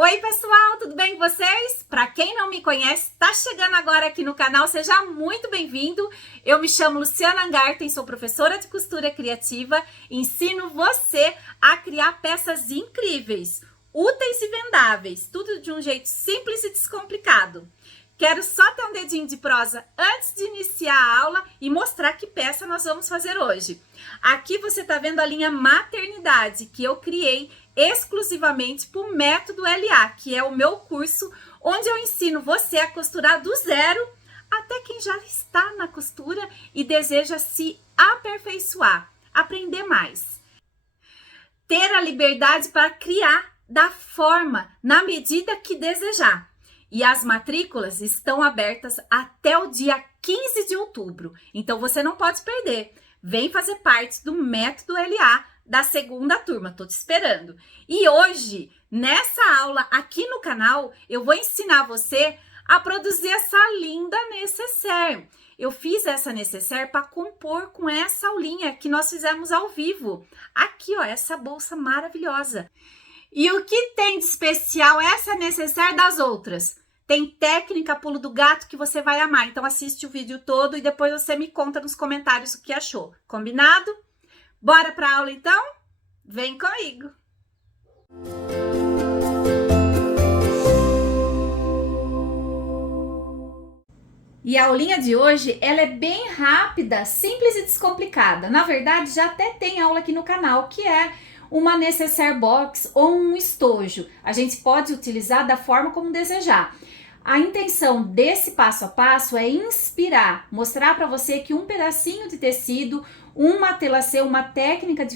Oi pessoal, tudo bem com vocês? Para quem não me conhece, tá chegando agora aqui no canal, seja muito bem-vindo. Eu me chamo Luciana Angarten, sou professora de costura criativa e ensino você a criar peças incríveis, úteis e vendáveis, tudo de um jeito simples e descomplicado. Quero só ter um dedinho de prosa antes de iniciar a aula e mostrar que peça nós vamos fazer hoje. Aqui você está vendo a linha Maternidade, que eu criei exclusivamente para o Método LA, que é o meu curso onde eu ensino você a costurar do zero até quem já está na costura e deseja se aperfeiçoar, aprender mais. Ter a liberdade para criar da forma, na medida que desejar. E as matrículas estão abertas até o dia 15 de outubro, então você não pode perder. Vem fazer parte do Método LA da segunda turma, tô te esperando. E hoje, nessa aula aqui no canal, eu vou ensinar você a produzir essa linda nécessaire. Eu fiz essa nécessaire para compor com essa aulinha que nós fizemos ao vivo. Aqui, ó, essa bolsa maravilhosa. E o que tem de especial essa nécessaire das outras? Tem técnica pulo do gato que você vai amar. Então assiste o vídeo todo e depois você me conta nos comentários o que achou. Combinado? Bora para a aula então? Vem comigo! E a aulinha de hoje, ela é bem rápida, simples e descomplicada. Na verdade, já até tem aula aqui no canal, que é uma necessaire box ou um estojo. A gente pode utilizar da forma como desejar. A intenção desse passo a passo é inspirar, mostrar para você que um pedacinho de tecido, um matelacê, uma técnica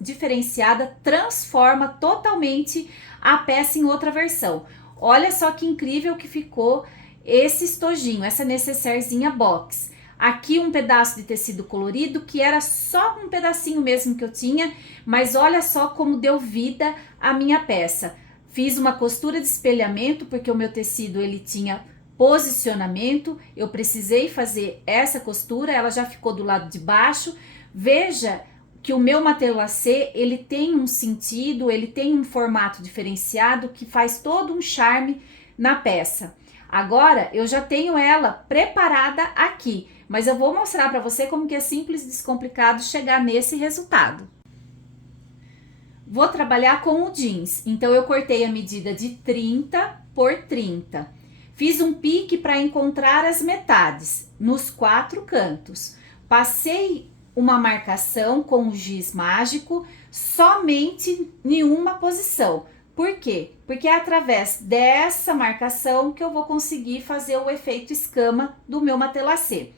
diferenciada transforma totalmente a peça em outra versão. Olha só que incrível que ficou esse estojinho, essa necessairezinha box. Aqui um pedaço de tecido colorido que era só um pedacinho mesmo que eu tinha, mas olha só como deu vida à minha peça. Fiz uma costura de espelhamento porque o meu tecido ele tinha posicionamento, eu precisei fazer essa costura, ela já ficou do lado de baixo. Veja que o meu matelacê ele tem um sentido, ele tem um formato diferenciado que faz todo um charme na peça. Agora eu já tenho ela preparada aqui, mas eu vou mostrar para você como que é simples e descomplicado chegar nesse resultado. Vou trabalhar com o jeans, então eu cortei a medida de 30 por 30. Fiz um pique para encontrar as metades nos 4 cantos. Passei uma marcação com o giz mágico somente em uma posição. Por quê? Porque é através dessa marcação que eu vou conseguir fazer o efeito escama do meu matelacê.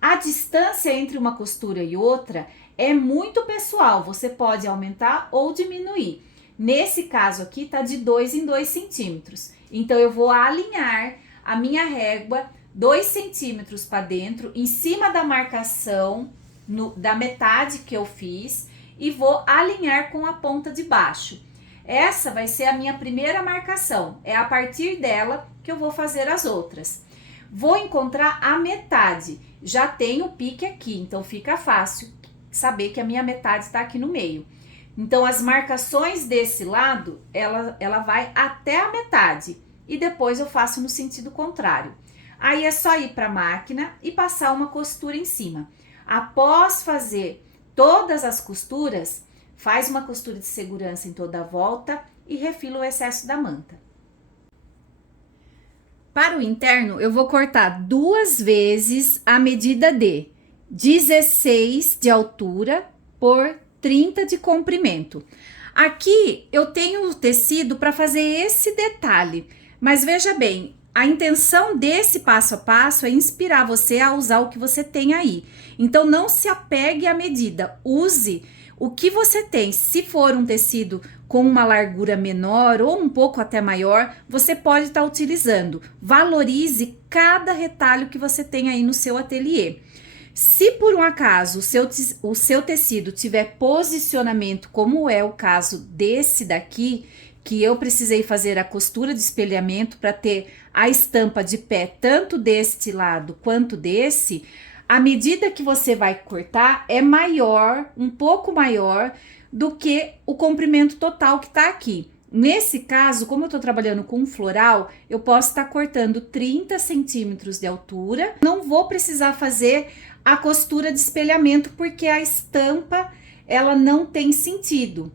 A distância entre uma costura e outra é muito pessoal, você pode aumentar ou diminuir. Nesse caso aqui tá de 2 em 2 centímetros. Então eu vou alinhar a minha régua 2 centímetros para dentro, em cima da marcação da metade que eu fiz, e vou alinhar com a ponta de baixo. Essa vai ser a minha primeira marcação, é a partir dela que eu vou fazer as outras. Vou encontrar a metade, já tenho o pique aqui, então fica fácil saber que a minha metade está aqui no meio. Então as marcações desse lado, ela vai até a metade e depois eu faço no sentido contrário. Aí é só ir para a máquina e passar uma costura em cima. Após fazer todas as costuras, faz uma costura de segurança em toda a volta e refila o excesso da manta. Para o interno, eu vou cortar 2 vezes a medida de 16 de altura por 30 de comprimento. Aqui eu tenho o tecido para fazer esse detalhe, mas veja bem, a intenção desse passo a passo é inspirar você a usar o que você tem aí. Então não se apegue à medida, use o que você tem. Se for um tecido com uma largura menor ou um pouco até maior, você pode estar utilizando. Valorize cada retalho que você tem aí no seu ateliê. Se por um acaso o seu tecido tiver posicionamento, como é o caso desse daqui, que eu precisei fazer a costura de espelhamento para ter a estampa de pé tanto deste lado quanto desse, a medida que você vai cortar é maior, um pouco maior do que o comprimento total que tá aqui. Nesse caso, como eu tô trabalhando com um floral, eu posso estar cortando 30 centímetros de altura. Não vou precisar fazer a costura de espelhamento, porque a estampa, ela não tem sentido.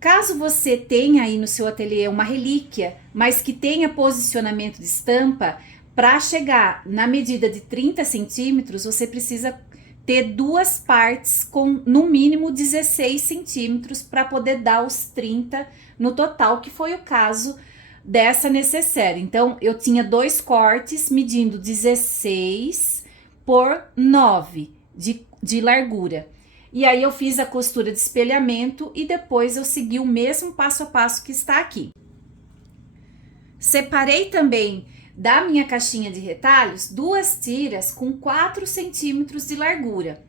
Caso você tenha aí no seu ateliê uma relíquia, mas que tenha posicionamento de estampa, para chegar na medida de 30 centímetros, você precisa ter duas partes com no mínimo 16 centímetros para poder dar os 30 no total, que foi o caso dessa necessaire. Então, eu tinha dois cortes medindo 16 por 9 de largura. E aí eu fiz a costura de espelhamento e depois eu segui o mesmo passo a passo que está aqui. Separei também da minha caixinha de retalhos duas tiras com 4 centímetros de largura,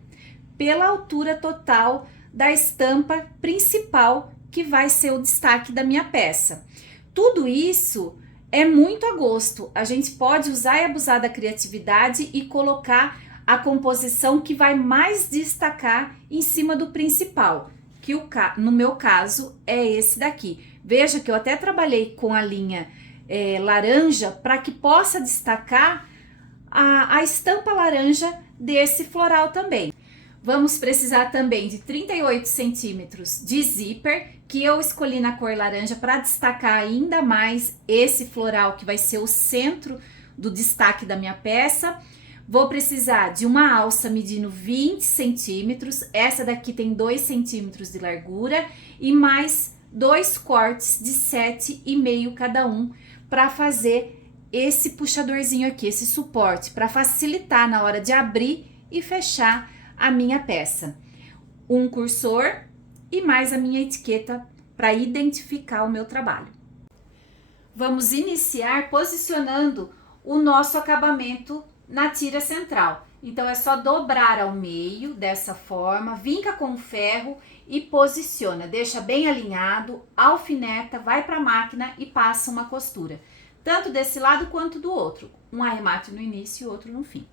pela altura total da estampa principal, que vai ser o destaque da minha peça. Tudo isso é muito a gosto, a gente pode usar e abusar da criatividade e colocar a composição que vai mais destacar em cima do principal, que no meu caso é esse daqui. Veja que eu até trabalhei com a linha laranja para que possa destacar a estampa laranja desse floral também. Vamos precisar também de 38 centímetros de zíper, que eu escolhi na cor laranja para destacar ainda mais esse floral que vai ser o centro do destaque da minha peça. Vou precisar de uma alça medindo 20 centímetros, essa daqui tem 2 centímetros de largura, e mais dois cortes de 7,5 cada um, para fazer esse puxadorzinho aqui, esse suporte, para facilitar na hora de abrir e fechar a minha peça. Um cursor e mais a minha etiqueta para identificar o meu trabalho. Vamos iniciar posicionando o nosso acabamento na tira central. Então é só dobrar ao meio dessa forma, vinca com o ferro e posiciona, deixa bem alinhado, alfineta, vai para a máquina e passa uma costura, tanto desse lado quanto do outro, um arremate no início e outro no fim.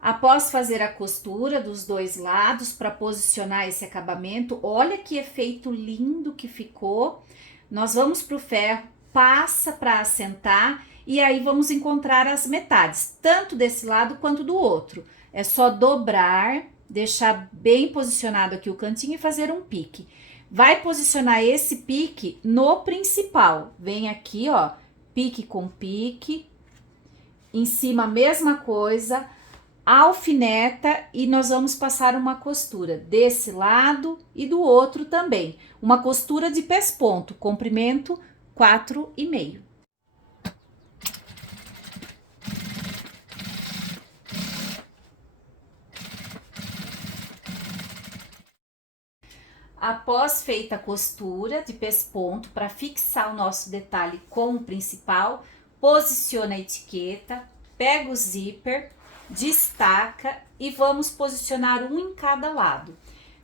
Após fazer a costura dos dois lados para posicionar esse acabamento, olha que efeito lindo que ficou. Nós vamos para o ferro, passa para assentar e aí vamos encontrar as metades, tanto desse lado quanto do outro. É só dobrar, deixar bem posicionado aqui o cantinho e fazer um pique. Vai posicionar esse pique no principal. Vem aqui, ó, pique com pique. Em cima a mesma coisa, alfineta e nós vamos passar uma costura desse lado e do outro também. Uma costura de pesponto, comprimento 4,5. Após feita a costura de pesponto, para fixar o nosso detalhe com o principal, posiciona a etiqueta, pega o zíper, destaca e vamos posicionar um em cada lado.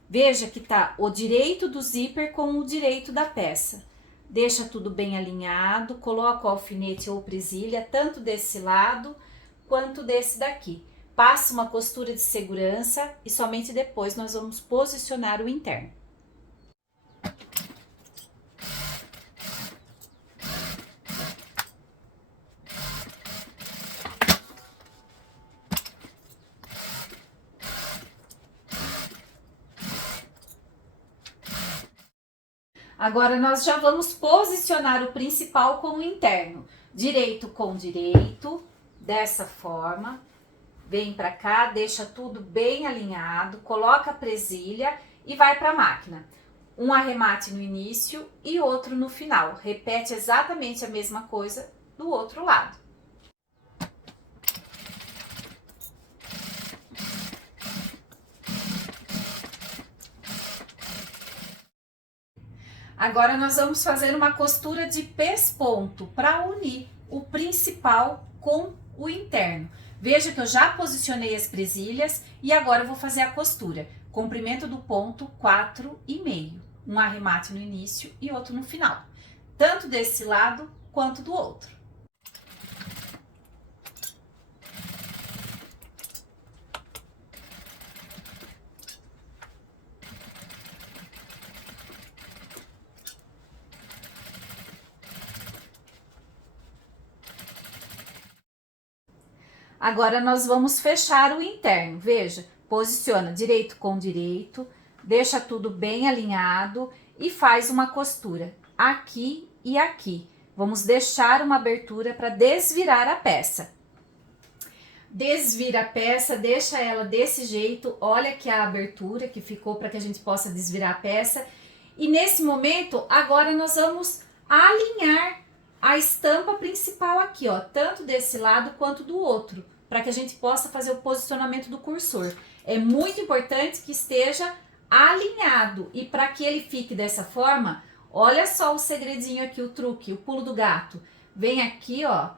Veja que tá o direito do zíper com o direito da peça. Deixa tudo bem alinhado, coloca o alfinete ou presilha, tanto desse lado quanto desse daqui. Passa uma costura de segurança e somente depois nós vamos posicionar o interno. Agora, nós já vamos posicionar o principal com o interno. Direito com direito, dessa forma. Vem pra cá, deixa tudo bem alinhado, coloca a presilha e vai pra máquina. Um arremate no início e outro no final. Repete exatamente a mesma coisa do outro lado. Agora nós vamos fazer uma costura de pesponto para unir o principal com o interno. Veja que eu já posicionei as presilhas e agora eu vou fazer a costura. Comprimento do ponto 4,5. Um arremate no início e outro no final. Tanto desse lado quanto do outro. Agora nós vamos fechar o interno. Veja, posiciona direito com direito, deixa tudo bem alinhado e faz uma costura aqui e aqui. Vamos deixar uma abertura para desvirar a peça. Desvira a peça, deixa ela desse jeito. Olha aqui a abertura que ficou para que a gente possa desvirar a peça. E nesse momento, agora nós vamos alinhar a estampa principal aqui, ó, tanto desse lado quanto do outro, para que a gente possa fazer o posicionamento do cursor. É muito importante que esteja alinhado, e para que ele fique dessa forma, olha só o segredinho aqui, o truque, o pulo do gato. Vem aqui, ó,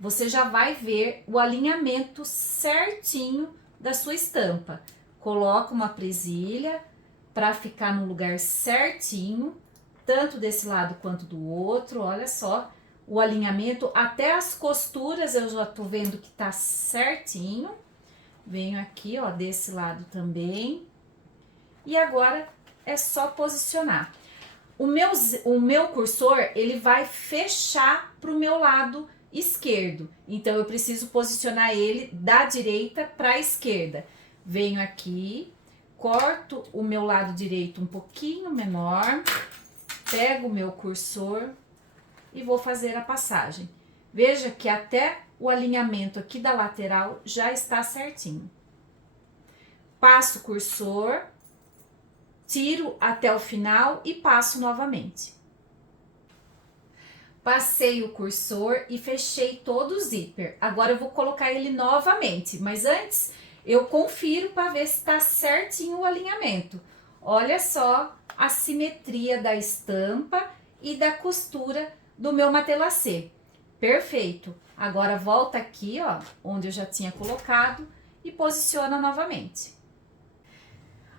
você já vai ver o alinhamento certinho da sua estampa. Coloca uma presilha para ficar no lugar certinho, tanto desse lado quanto do outro. Olha só o alinhamento, até as costuras eu já tô vendo que tá certinho. Venho aqui, ó, desse lado também. E agora é só posicionar. O meu cursor, ele vai fechar pro meu lado esquerdo. Então, eu preciso posicionar ele da direita para a esquerda. Venho aqui, corto o meu lado direito um pouquinho menor, pego o meu cursor e vou fazer a passagem. Veja que até o alinhamento aqui da lateral já está certinho. Passo o cursor, tiro até o final e passo novamente. Passei o cursor e fechei todo o zíper. Agora eu vou colocar ele novamente, mas antes eu confiro para ver se está certinho o alinhamento. Olha só a simetria da estampa e da costura do meu matelassê. Perfeito. Agora volta aqui, ó, onde eu já tinha colocado e posiciona novamente.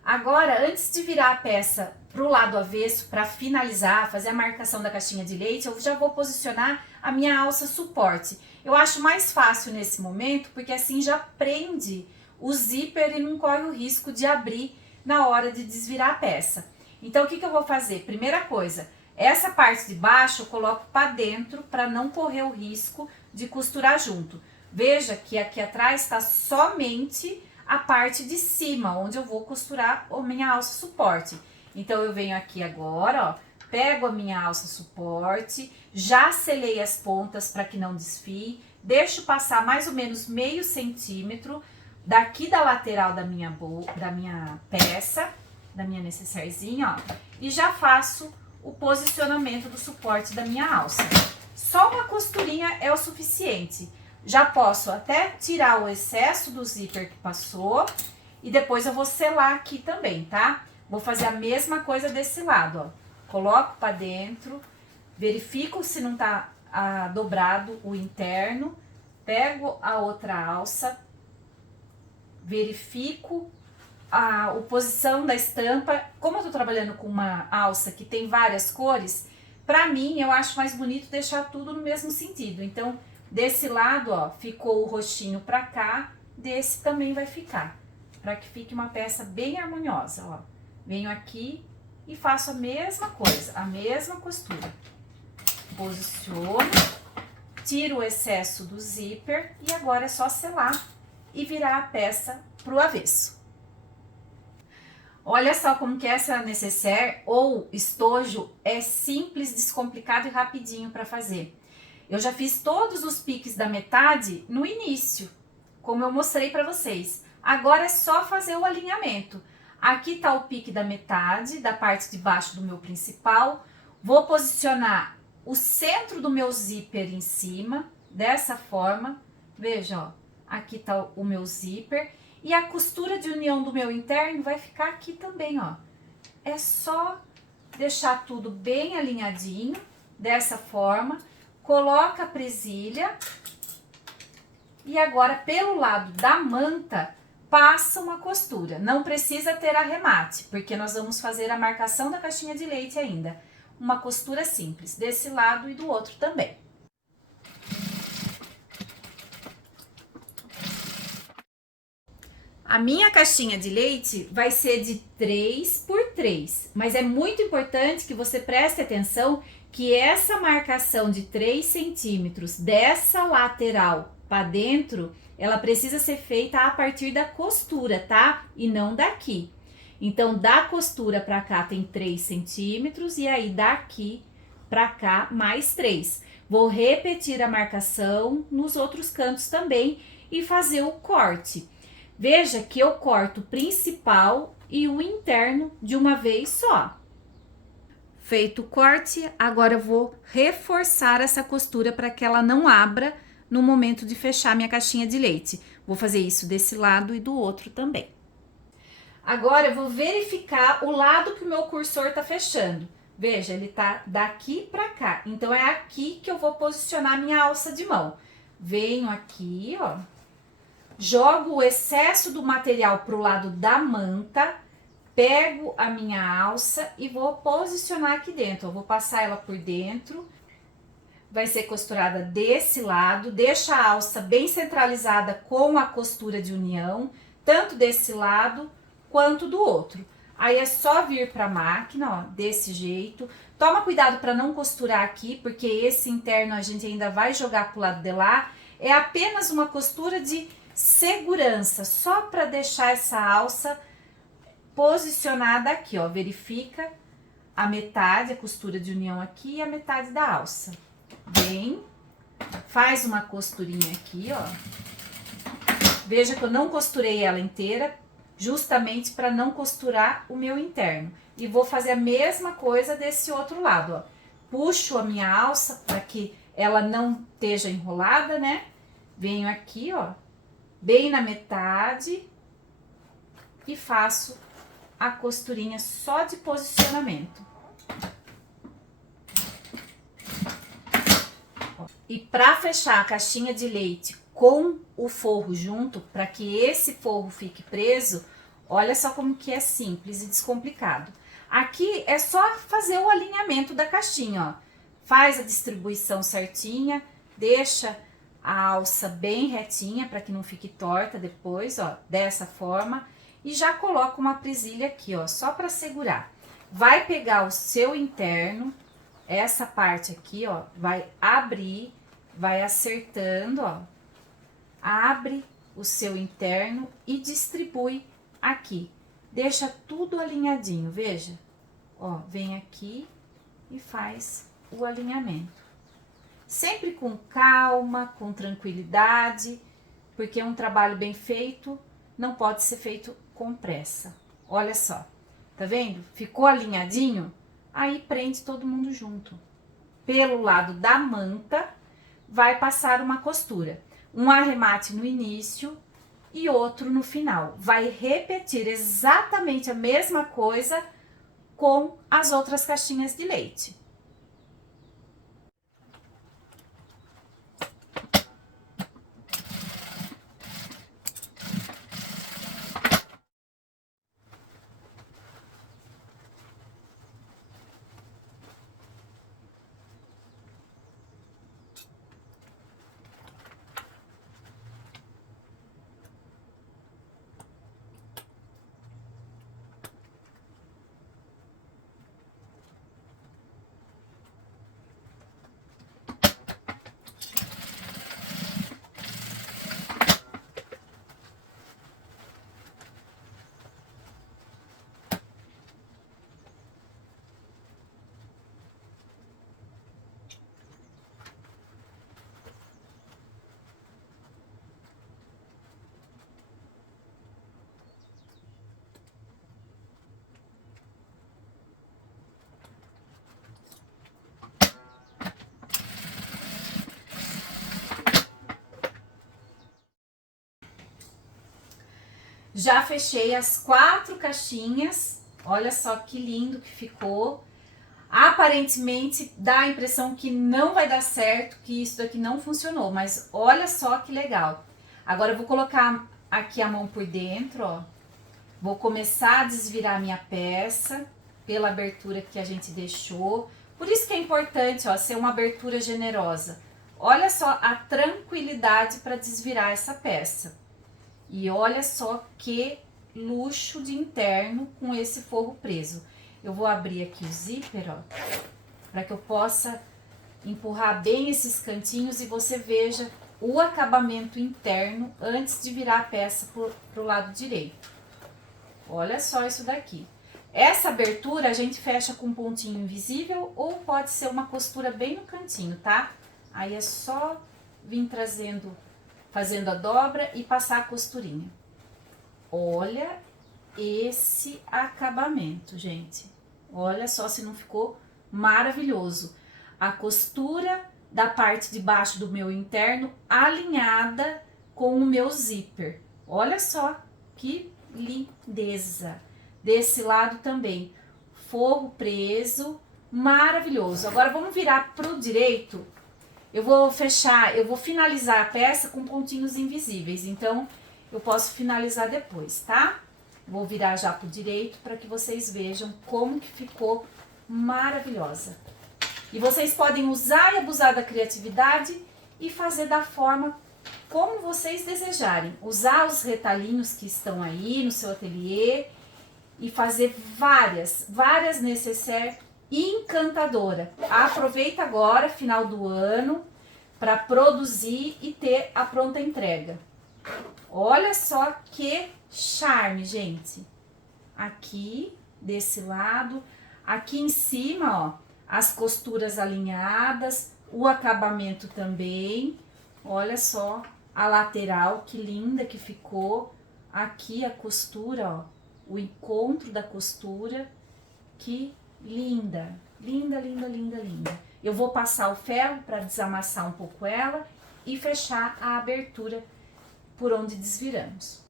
Agora, antes de virar a peça para o lado avesso, para finalizar, fazer a marcação da caixinha de leite, eu já vou posicionar a minha alça suporte. Eu acho mais fácil nesse momento, porque assim já prende o zíper e não corre o risco de abrir na hora de desvirar a peça. Então, o que eu vou fazer? Primeira coisa, essa parte de baixo eu coloco para dentro para não correr o risco de costurar junto. Veja que aqui atrás está somente a parte de cima, onde eu vou costurar a minha alça suporte. Então, eu venho aqui agora, ó, pego a minha alça suporte, já selei as pontas para que não desfie, deixo passar mais ou menos meio centímetro daqui da lateral da minha peça, da minha necessairezinha, ó, e já faço o posicionamento do suporte da minha alça. Só uma costurinha é o suficiente. Já posso até tirar o excesso do zíper que passou e depois eu vou selar aqui também, tá? Vou fazer a mesma coisa desse lado, ó. Coloco para dentro, verifico se não tá dobrado o interno, pego a outra alça, verifico a posição da estampa. Como eu tô trabalhando com uma alça que tem várias cores, pra mim eu acho mais bonito deixar tudo no mesmo sentido. Então, desse lado, ó, ficou o roxinho pra cá, desse também vai ficar, para que fique uma peça bem harmoniosa, ó. Venho aqui e faço a mesma coisa, a mesma costura. Posiciono, tiro o excesso do zíper e agora é só selar e virar a peça pro avesso. Olha só como que essa necessaire ou estojo é simples, descomplicado e rapidinho para fazer. Eu já fiz todos os piques da metade no início, como eu mostrei para vocês. Agora é só fazer o alinhamento. Aqui tá o pique da metade, da parte de baixo do meu principal. Vou posicionar o centro do meu zíper em cima, dessa forma. Veja, ó, aqui tá o meu zíper. E a costura de união do meu interno vai ficar aqui também, ó. É só deixar tudo bem alinhadinho, dessa forma. Coloca a presilha e agora pelo lado da manta passa uma costura. Não precisa ter arremate, porque nós vamos fazer a marcação da caixinha de leite ainda. Uma costura simples, desse lado e do outro também. A minha caixinha de leite vai ser de 3 por 3, mas é muito importante que você preste atenção que essa marcação de 3 centímetros dessa lateral para dentro, ela precisa ser feita a partir da costura, tá? E não daqui. Então, da costura para cá tem 3 centímetros e aí daqui para cá mais 3. Vou repetir a marcação nos outros cantos também e fazer o corte. Veja que eu corto o principal e o interno de uma vez só. Feito o corte, agora eu vou reforçar essa costura para que ela não abra no momento de fechar minha caixinha de leite. Vou fazer isso desse lado e do outro também. Agora eu vou verificar o lado que o meu cursor tá fechando. Veja, ele tá daqui para cá. Então é aqui que eu vou posicionar minha alça de mão. Venho aqui, ó. Jogo o excesso do material pro lado da manta. Pego a minha alça e vou posicionar aqui dentro. Eu vou passar ela por dentro. Vai ser costurada desse lado. Deixa a alça bem centralizada com a costura de união, tanto desse lado quanto do outro. Aí é só vir para a máquina, ó, desse jeito. Toma cuidado para não costurar aqui, porque esse interno a gente ainda vai jogar pro lado de lá. É apenas uma costura de segurança, só para deixar essa alça posicionada aqui, ó. Verifica a metade, a costura de união aqui e a metade da alça. Vem, faz uma costurinha aqui, ó. Veja que eu não costurei ela inteira, justamente para não costurar o meu interno. E vou fazer a mesma coisa desse outro lado, ó. Puxo a minha alça para que ela não esteja enrolada, né? Venho aqui, ó, bem na metade e faço a costurinha só de posicionamento. E para fechar a caixinha de leite com o forro junto, para que esse forro fique preso, olha só como que é simples e descomplicado. Aqui é só fazer o alinhamento da caixinha, ó. Faz a distribuição certinha, deixa a alça bem retinha para que não fique torta depois, ó, dessa forma. E já coloca uma presilha aqui, ó, só para segurar. Vai pegar o seu interno, essa parte aqui, ó, vai abrir, vai acertando, ó. Abre o seu interno e distribui aqui. Deixa tudo alinhadinho, veja. Ó, vem aqui e faz o alinhamento. Sempre com calma, com tranquilidade, porque um trabalho bem feito não pode ser feito com pressa. Olha só, tá vendo? Ficou alinhadinho? Aí prende todo mundo junto. Pelo lado da manta, vai passar uma costura. Um arremate no início e outro no final. Vai repetir exatamente a mesma coisa com as outras caixinhas de leite. Já fechei as 4 caixinhas, olha só que lindo que ficou. Aparentemente dá a impressão que não vai dar certo, que isso daqui não funcionou, mas olha só que legal. Agora eu vou colocar aqui a mão por dentro, ó. Vou começar a desvirar minha peça pela abertura que a gente deixou. Por isso que é importante, ó, ser uma abertura generosa. Olha só a tranquilidade para desvirar essa peça. E olha só que luxo de interno com esse forro preso. Eu vou abrir aqui o zíper, ó, para que eu possa empurrar bem esses cantinhos e você veja o acabamento interno antes de virar a peça pro lado direito. Olha só isso daqui. Essa abertura a gente fecha com um pontinho invisível ou pode ser uma costura bem no cantinho, tá? Aí é só vir trazendo, fazendo a dobra e passar a costurinha. Olha esse acabamento, gente. Olha só se não ficou maravilhoso. A costura da parte de baixo do meu interno alinhada com o meu zíper. Olha só que lindeza. Desse lado também, forro preso, maravilhoso. Agora vamos virar pro direito. Eu vou fechar, eu vou finalizar a peça com pontinhos invisíveis, então eu posso finalizar depois, tá? Vou virar já pro direito para que vocês vejam como que ficou maravilhosa. E vocês podem usar e abusar da criatividade e fazer da forma como vocês desejarem. Usar os retalhinhos que estão aí no seu ateliê e fazer várias necessaire encantadora. Aproveita agora, final do ano, para produzir e ter a pronta entrega. Olha só que charme, gente. Aqui, desse lado, aqui em cima, ó, as costuras alinhadas, o acabamento também. Olha só a lateral, que linda que ficou. Aqui a costura, ó. O encontro da costura, que linda, linda, linda, linda, linda. Eu vou passar o ferro para desamassar um pouco ela e fechar a abertura por onde desviramos.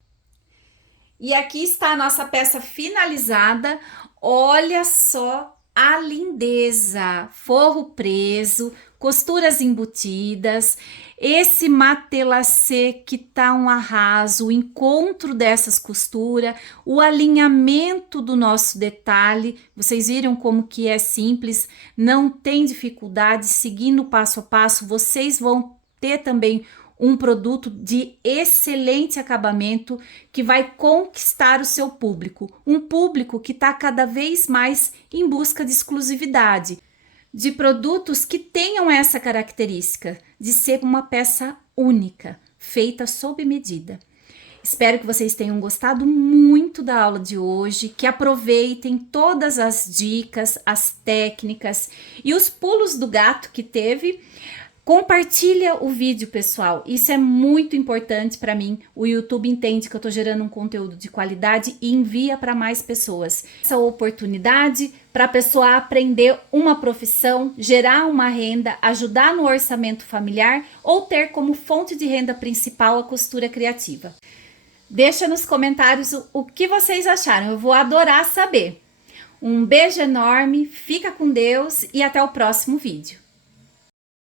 E aqui está a nossa peça finalizada. Olha só a lindeza, forro preso, costuras embutidas, esse matelacê que tá um arraso, o encontro dessas costuras, o alinhamento do nosso detalhe. Vocês viram como que é simples, não tem dificuldade, seguindo passo a passo, vocês vão ter também um produto de excelente acabamento que vai conquistar o seu público. Um público que está cada vez mais em busca de exclusividade, de produtos que tenham essa característica de ser uma peça única, feita sob medida. Espero que vocês tenham gostado muito da aula de hoje, que aproveitem todas as dicas, as técnicas e os pulos do gato que teve. Compartilha o vídeo, pessoal, isso é muito importante para mim. O YouTube entende que eu estou gerando um conteúdo de qualidade e envia para mais pessoas. Essa oportunidade para a pessoa aprender uma profissão, gerar uma renda, ajudar no orçamento familiar ou ter como fonte de renda principal a costura criativa. Deixa nos comentários o que vocês acharam, eu vou adorar saber. Um beijo enorme, fica com Deus e até o próximo vídeo.